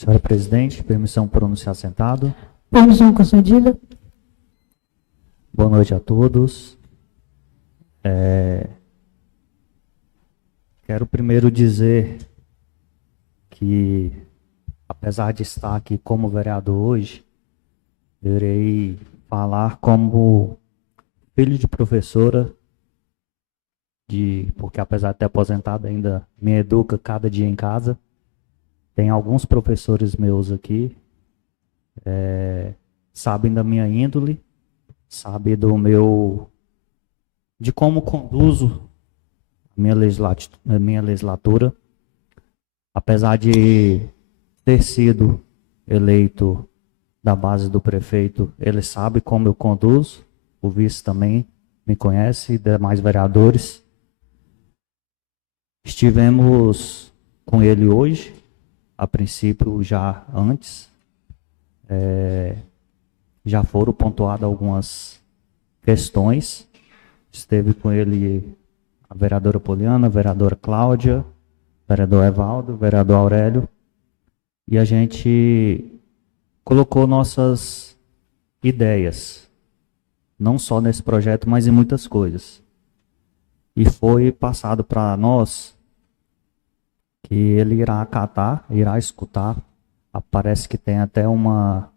Senhora Presidente, permissão para pronunciar sentado. Permissão concedida. Boa noite a todos. Quero primeiro dizer que, apesar de estar aqui como vereador hoje, eu irei falar como filho de professora, porque apesar de ter aposentado ainda me educa cada dia em casa. Tem alguns professores meus aqui, sabem da minha índole, sabem de como conduzo a minha legislatura. Apesar de ter sido eleito da base do prefeito, ele sabe como eu conduzo, o vice também me conhece, demais vereadores. Estivemos com ele hoje, a princípio já antes, já foram pontuadas algumas questões. Esteve com ele a vereadora Poliana, a vereadora Cláudia, o vereador Evaldo, o vereador Aurélio, e a gente colocou nossas ideias, não só nesse projeto, mas em muitas coisas. E foi passado para nós que ele irá acatar, irá escutar. Parece que tem até uma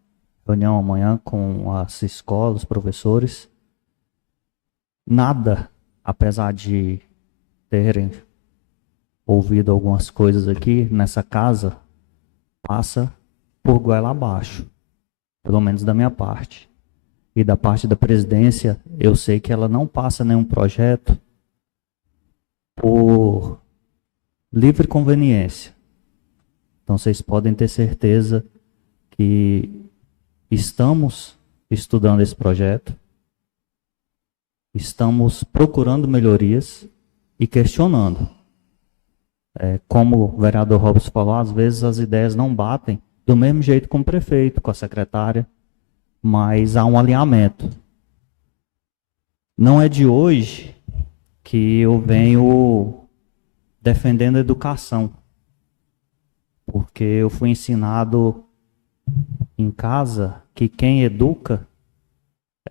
reunião amanhã com as escolas, os professores. Nada, apesar de terem ouvido algumas coisas aqui nessa casa, passa por goela abaixo, pelo menos da minha parte. E da parte da presidência, eu sei que ela não passa nenhum projeto por livre conveniência. Então vocês podem ter certeza que estamos estudando esse projeto, estamos procurando melhorias e questionando. Como o vereador Robson falou, às vezes as ideias não batem do mesmo jeito com o prefeito, com a secretária, mas há um alinhamento. Não é de hoje que eu venho defendendo a educação, porque eu fui ensinado em casa que quem educa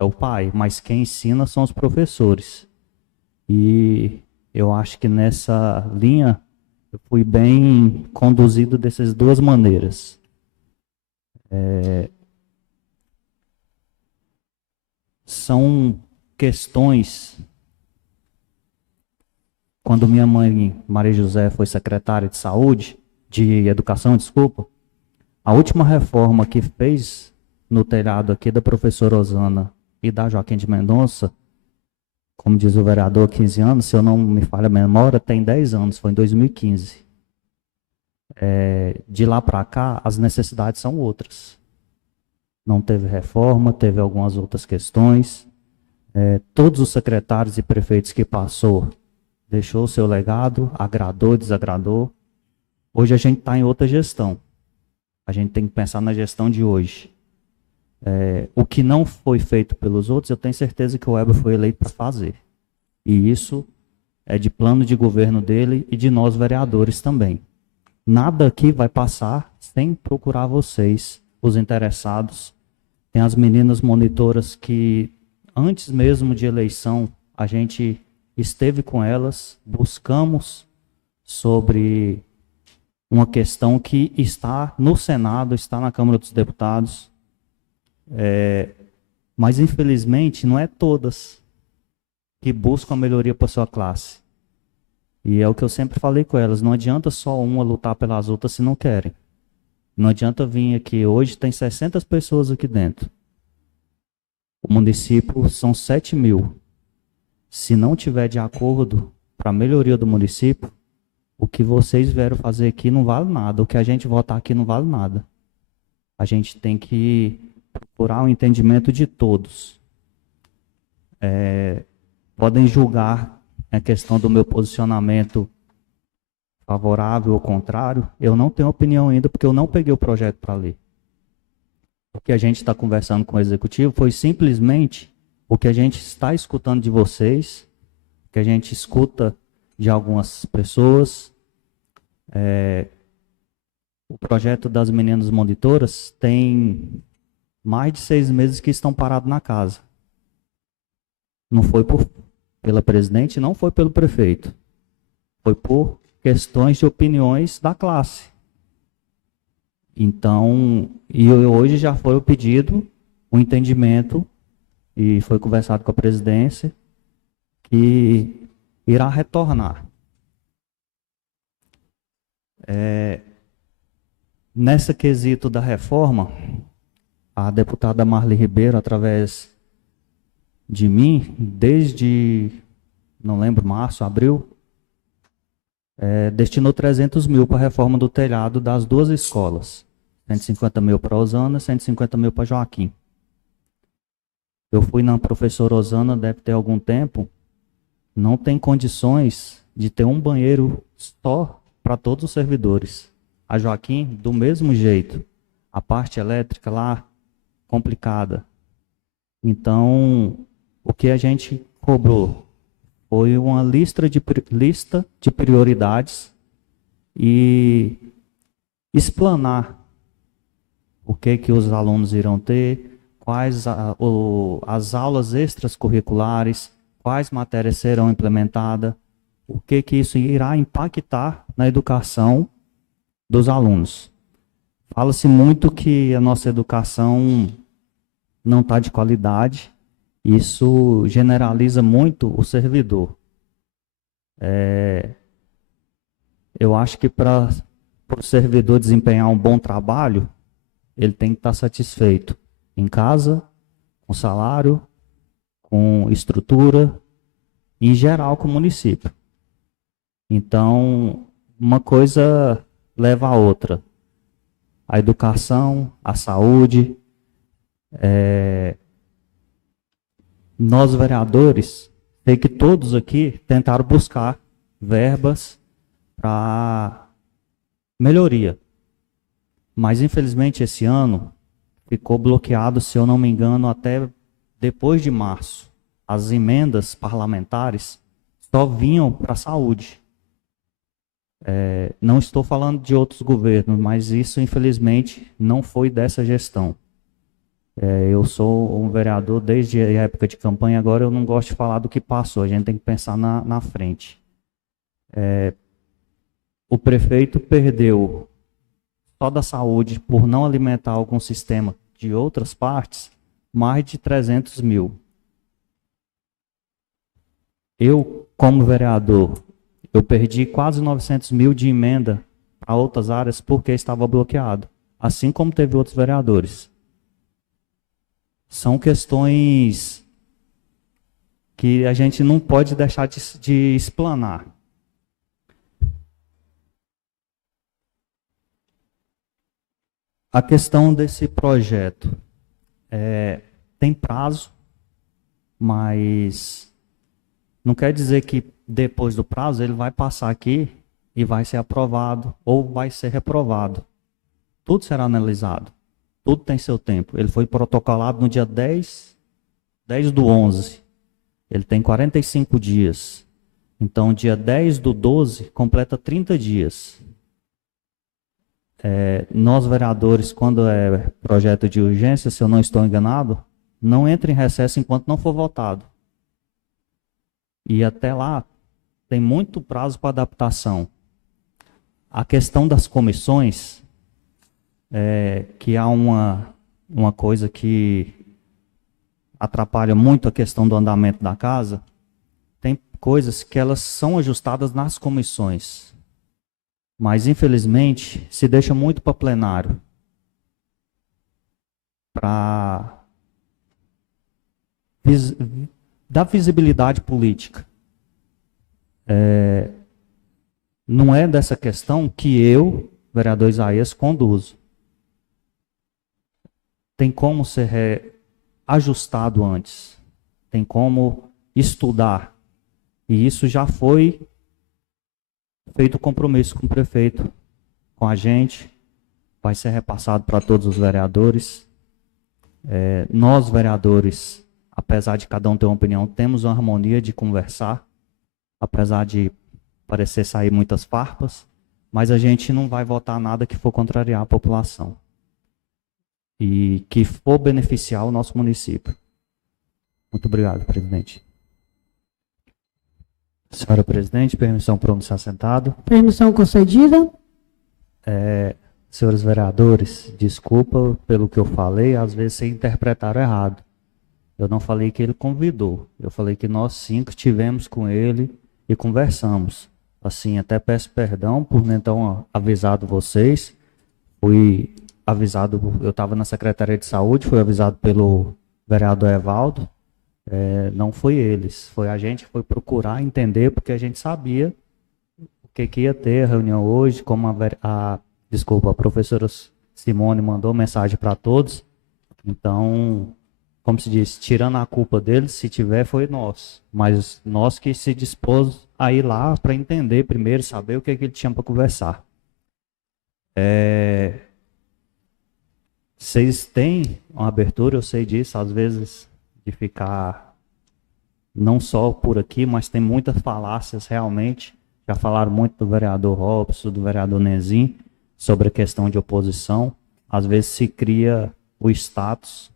é o pai, mas quem ensina são os professores. E eu acho que nessa linha eu fui bem conduzido dessas duas maneiras. São questões. Quando minha mãe, Maria José, foi secretária de saúde, de educação, desculpa, a última reforma que fez no telhado aqui da professora Osana e da Joaquim de Mendonça, como diz o vereador, 15 anos, se eu não me falha a memória, tem 10 anos, foi em 2015. De lá para cá, as necessidades são outras. Não teve reforma, teve algumas outras questões. Todos os secretários e prefeitos que passou deixou o seu legado, agradou, desagradou. Hoje a gente está em outra gestão. A gente tem que pensar na gestão de hoje. O que não foi feito pelos outros, eu tenho certeza que o Weber foi eleito para fazer. E isso é de plano de governo dele e de nós vereadores também. Nada aqui vai passar sem procurar vocês, os interessados. Tem as meninas monitoras que, antes mesmo de eleição, a gente esteve com elas, buscamos sobre uma questão que está no Senado, está na Câmara dos Deputados, mas infelizmente não é todas que buscam a melhoria para a sua classe. E é o que eu sempre falei com elas, não adianta só uma lutar pelas outras se não querem. Não adianta vir aqui, hoje tem 60 pessoas aqui dentro. O município são 7.000. Se não tiver de acordo para a melhoria do município, o que vocês vieram fazer aqui não vale nada. O que a gente votar aqui não vale nada. A gente tem que procurar o entendimento de todos. Podem julgar a questão do meu posicionamento favorável ou contrário. Eu não tenho opinião ainda, porque eu não peguei o projeto para ler. O que a gente está conversando com o executivo foi simplesmente o que a gente está escutando de vocês, o que a gente escuta de algumas pessoas, o projeto das meninas monitoras tem mais de 6 meses que estão parados na casa. Não foi pela presidente, não foi pelo prefeito. Foi por questões de opiniões da classe. Então, e hoje já foi o pedido, o entendimento, e foi conversado com a presidência, que irá retornar. Nessa quesito da reforma, a deputada Marli Ribeiro, através de mim, desde, não lembro, março, abril, destinou 300 mil para a reforma do telhado das 2 escolas. 150 mil para Osana, 150 mil para Joaquim. Eu fui na professora Osana, deve ter algum tempo, não tem condições de ter um banheiro só para todos os servidores. A Joaquim, do mesmo jeito. A parte elétrica lá, complicada. Então, o que a gente cobrou foi uma lista de prioridades e explanar o que os alunos irão ter, quais as aulas extracurriculares, quais matérias serão implementadas, o que isso irá impactar na educação dos alunos. Fala-se muito que a nossa educação não está de qualidade, isso generaliza muito o servidor. Eu acho que para o servidor desempenhar um bom trabalho, ele tem que estar satisfeito em casa, com salário, com estrutura, em geral com o município. Então, uma coisa leva a outra. A educação, a saúde. Nós, vereadores, sei que todos aqui tentaram buscar verbas para melhoria. Mas, infelizmente, esse ano ficou bloqueado, se eu não me engano, até depois de março. As emendas parlamentares só vinham para a saúde. Não estou falando de outros governos, mas isso, infelizmente, não foi dessa gestão. Eu sou um vereador desde a época de campanha, agora eu não gosto de falar do que passou, a gente tem que pensar na frente. O prefeito perdeu só da saúde, por não alimentar algum sistema de outras partes, mais de 300 mil. Eu, como vereador, eu perdi quase 900 mil de emenda para outras áreas porque estava bloqueado, assim como teve outros vereadores. São questões que a gente não pode deixar de explanar. A questão desse projeto tem prazo, mas não quer dizer que depois do prazo ele vai passar aqui e vai ser aprovado ou vai ser reprovado. Tudo será analisado. Tudo tem seu tempo. Ele foi protocolado no dia 10/11. Ele tem 45 dias. Então, dia 10/12 completa 30 dias. Nós, vereadores, quando é projeto de urgência, se eu não estou enganado, não entra em recesso enquanto não for votado. E até lá, tem muito prazo para adaptação. A questão das comissões, que há uma coisa que atrapalha muito a questão do andamento da casa, tem coisas que elas são ajustadas nas comissões. Mas, infelizmente, se deixa muito para plenário. Para dar visibilidade política. Não é dessa questão que eu, vereador Isaías, conduzo. Tem como ser ajustado antes. Tem como estudar. E isso já foi feito compromisso com o prefeito, com a gente. Vai ser repassado para todos os vereadores. Nós, vereadores, apesar de cada um ter uma opinião, temos uma harmonia de conversar. Apesar de parecer sair muitas farpas, mas a gente não vai votar nada que for contrariar a população e que for beneficiar o nosso município. Muito obrigado, presidente. Senhora presidente, permissão para pronunciar sentado. Permissão concedida. Senhores vereadores, desculpa pelo que eu falei, às vezes vocês interpretaram errado. Eu não falei que ele convidou, eu falei que nós 5 estivemos com ele e conversamos. Assim, até peço perdão por não ter avisado vocês. Fui avisado, eu estava na Secretaria de Saúde, fui avisado pelo vereador Evaldo. Não foi eles, foi a gente que foi procurar entender, porque a gente sabia o que ia ter a reunião hoje, como a professora Simone mandou mensagem para todos. Então, como se diz, tirando a culpa deles, se tiver, foi nós. Mas nós que se dispôs a ir lá para entender primeiro, saber o que ele tinha para conversar. Vocês têm uma abertura, eu sei disso, às vezes, de ficar não só por aqui, mas tem muitas falácias realmente. Já falaram muito do vereador Robson, do vereador Nezin, sobre a questão de oposição. Às vezes se cria o status,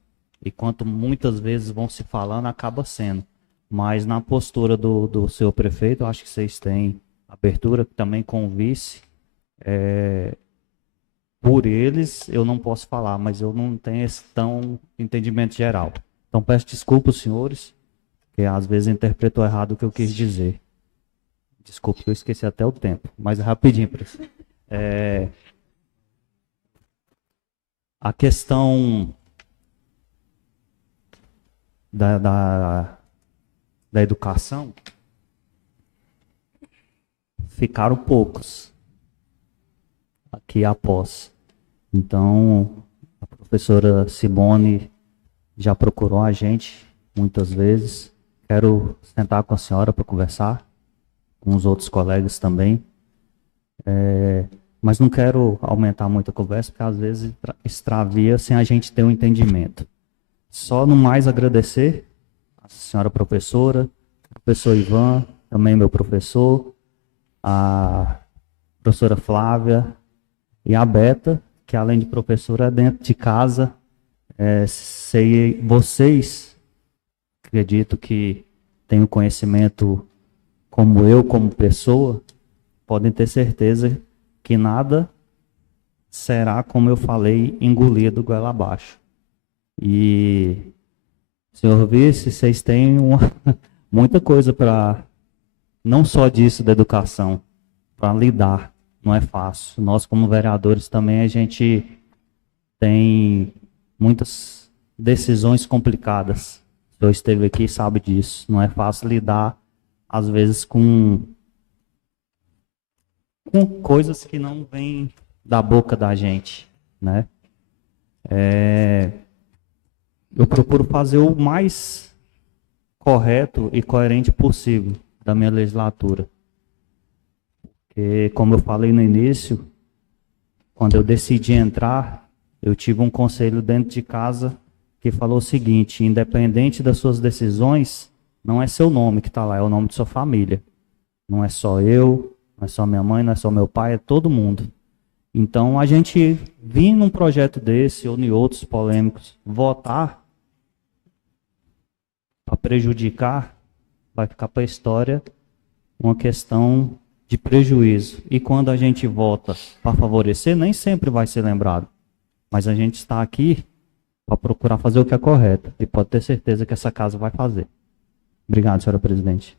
e quanto muitas vezes vão se falando, acaba sendo. Mas na postura do seu prefeito, eu acho que vocês têm abertura, também com o vice. Por eles, eu não posso falar, mas eu não tenho esse tão entendimento geral. Então peço desculpa aos senhores, que às vezes interpretou errado o que eu quis dizer. Desculpa, que eu esqueci até o tempo, mas rapidinho, professor. A questão da educação, ficaram poucos aqui após. Então, a professora Simone já procurou a gente muitas vezes. Quero sentar com a senhora para conversar, com os outros colegas também. Mas não quero aumentar muito a conversa, porque às vezes extravia sem a gente ter um entendimento. Só no mais agradecer a senhora professora, professor Ivan, também meu professor, a professora Flávia e a Beta, que além de professora é dentro de casa. Vocês, acredito que tenham conhecimento como eu, como pessoa, podem ter certeza que nada será, como eu falei, engolido goela abaixo. E, senhor vice, vocês têm muita coisa para, não só disso da educação, para lidar. Não é fácil. Nós, como vereadores, também a gente tem muitas decisões complicadas. O senhor esteve aqui e sabe disso. Não é fácil lidar, às vezes, com coisas que não vêm da boca da gente, né? Eu procuro fazer o mais correto e coerente possível da minha legislatura. Porque, como eu falei no início, quando eu decidi entrar, eu tive um conselho dentro de casa que falou o seguinte: independente das suas decisões, não é seu nome que está lá, é o nome de sua família. Não é só eu, não é só minha mãe, não é só meu pai, é todo mundo. Então, a gente vir num projeto desse ou em outros polêmicos, votar para prejudicar, vai ficar para a história uma questão de prejuízo. E quando a gente vota para favorecer, nem sempre vai ser lembrado. Mas a gente está aqui para procurar fazer o que é correto. E pode ter certeza que essa casa vai fazer. Obrigado, senhora presidente.